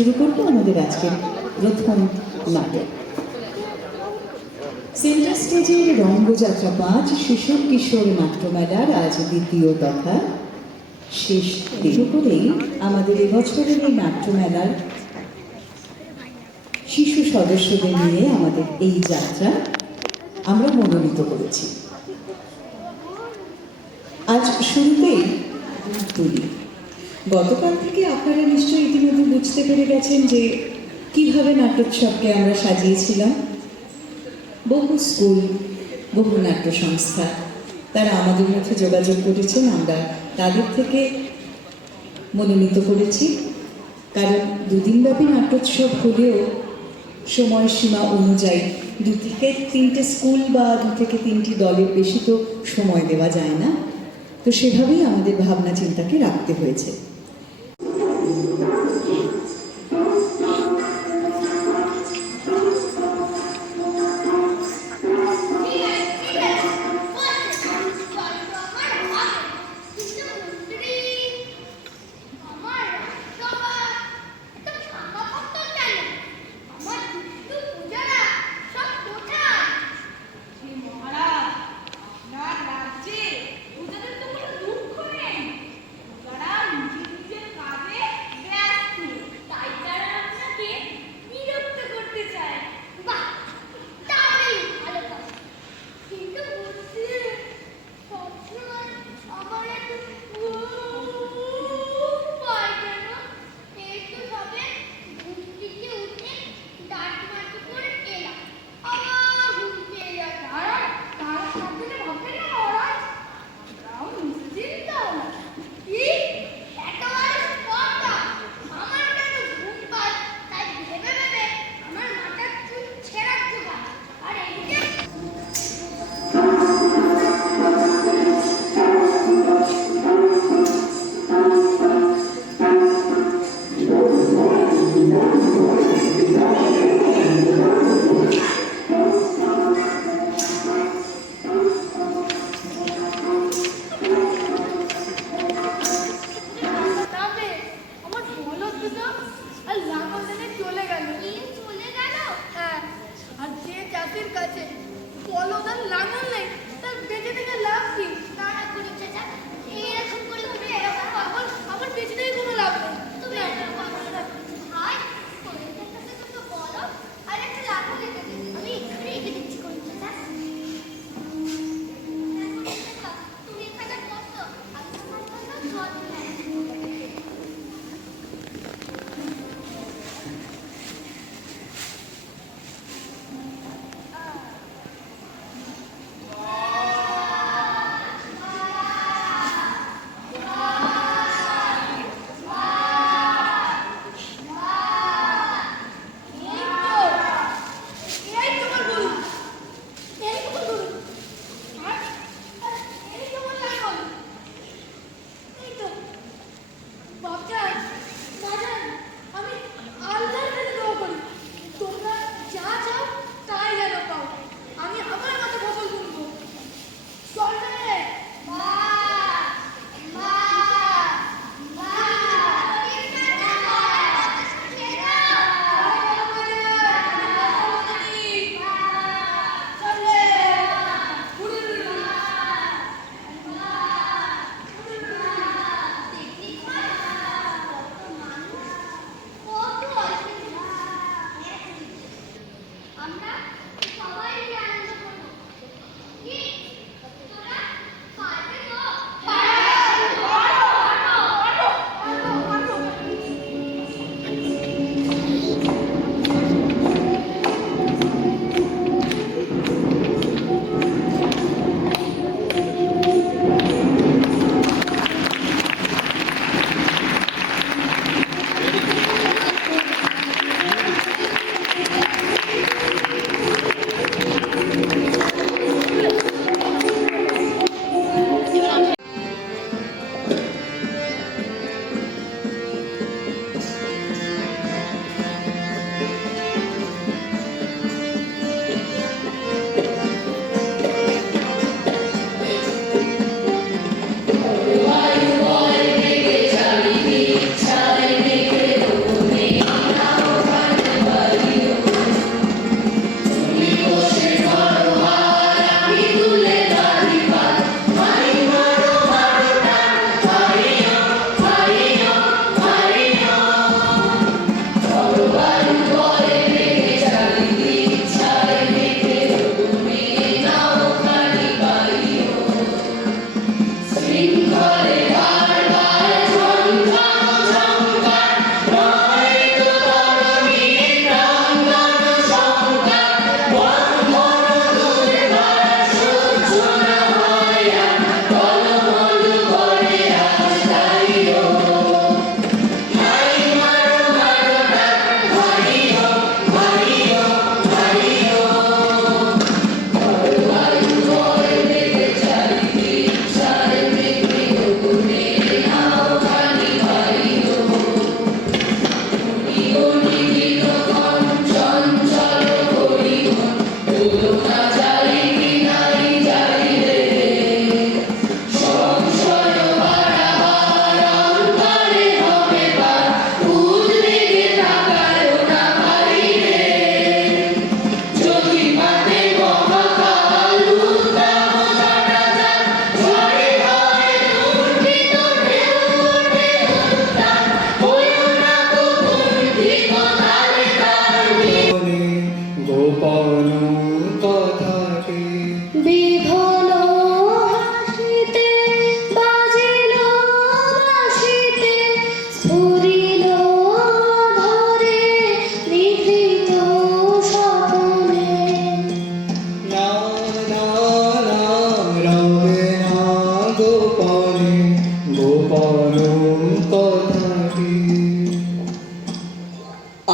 শুরু করব আমাদের আজকের প্রথম নাটক। সেন্টার স্টেজের রঙ্গযাত্রা ৫ শিশু কিশোর নাট্যমেলার আজ দ্বিতীয় তথা শেষ দিন করেই আমাদের এবছরের এই নাট্যমেলার শিশু সদস্যদের নিয়ে আমাদের এই যাত্রা আমরা মনোনীত করেছি। আজ শুরুতেই তুলি। গতকাল থেকে আপনারা নিশ্চয়ই ইতিমধ্যে বুঝতে পেরে গেছেন যে কিভাবে নাট্যোৎসবকে আমরা সাজিয়েছিলাম। বহু স্কুল, বহু নাট্য সংস্থা তারা আমাদের মধ্যে যোগাযোগ করেছেন, আমরা তাদের থেকে মনোনীত করেছি। কারণ দুদিনব্যাপী নাট্যোৎসব হলেও সময়সীমা অনুযায়ী 2 থেকে 3টে স্কুল বা 2 থেকে 3টি দলের বেশি তো সময় দেওয়া যায় না। তো সেভাবেই আমাদের ভাবনা চিন্তাকে রাখতে হয়েছে।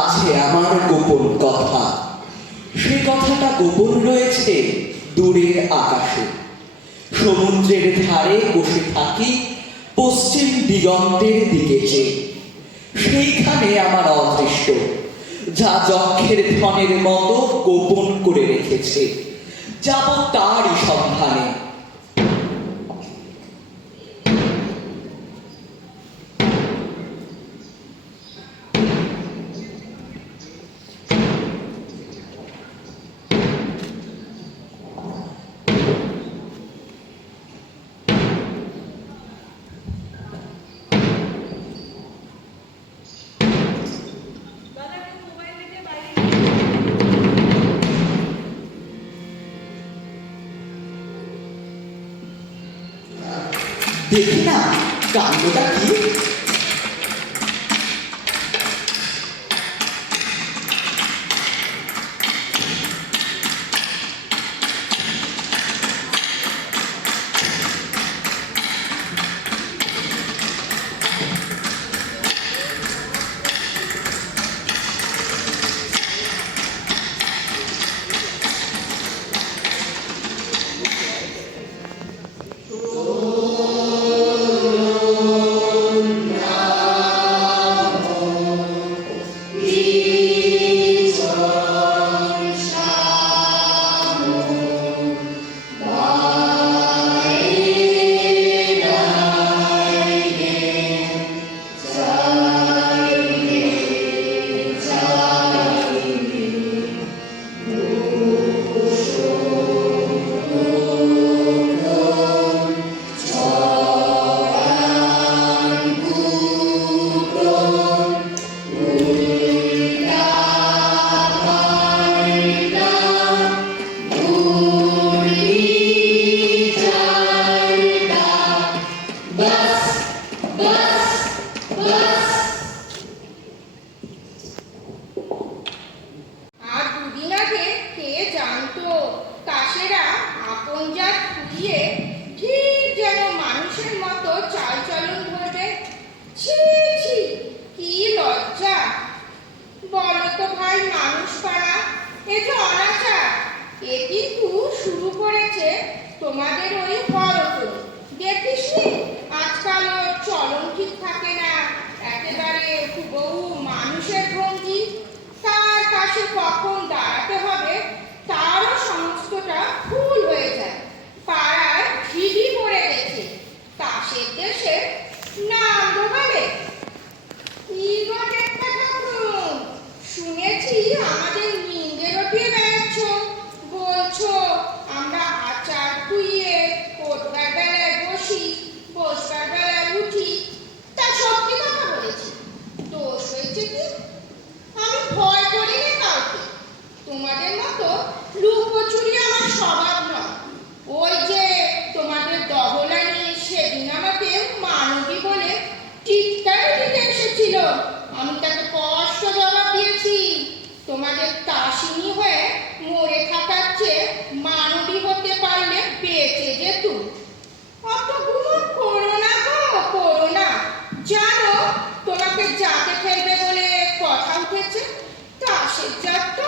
আছে আমার গোপন কথা, সে কথাটা গোপন রয়েছে দূরের আকাশে। সমুদ্রের ধারে বসে থাকি পশ্চিম দিগন্তের দিকে চেয়ে, সেইখানে আমার অদৃষ্ট, যা যক্ষের ধনের মতো গোপন করে রেখেছে, যাব তারই সন্ধানে। দেখি না কাণ্ডটা কি। তোমাদের ওই ভরত দেখিস আজকাল চলন ঠিক থাকে না, একেবারে হুবহু মানুষের ভঙ্গি। তার পাশে কখন দাঁড়াতে হবে তারও সমস্তটা ভুল হয়ে যায়। পাড়ায় ঢিবি পড়ে গেছে, তাসের দেশে নাম ডোবালে। শুনেছি আমাদের নিন্দে রটিয়ে বেড়াচ্ছ, বলছো আমরা আচার খুইয়ে কোটবার বেলায় বসি, বসবার বেলায় উঠি। তা সত্যি কথা বলেছি, দোষ হয়েছে কি? আমি ভয় করি না কাউকে, তোমাদের মতো লুকোচুরি আমার স্বভাব নয়। ওই যে তোমাদের দহলা নিয়ে সেদিন আমাকে মানবী বলে টিটকারি দিতে এসেছিল, আমি তাকে স্পষ্ট জবাব দিয়েছি, তোমাদের তাসিনী হয়ে মরে থাকার চেয়ে মানবী হতে পারলে বেঁচে যেত। অত গুমর করো না গো, করো না। জানো তোমাকে যাতে ফেলবে বলে কথা উঠেছে, তাসের যাত্রা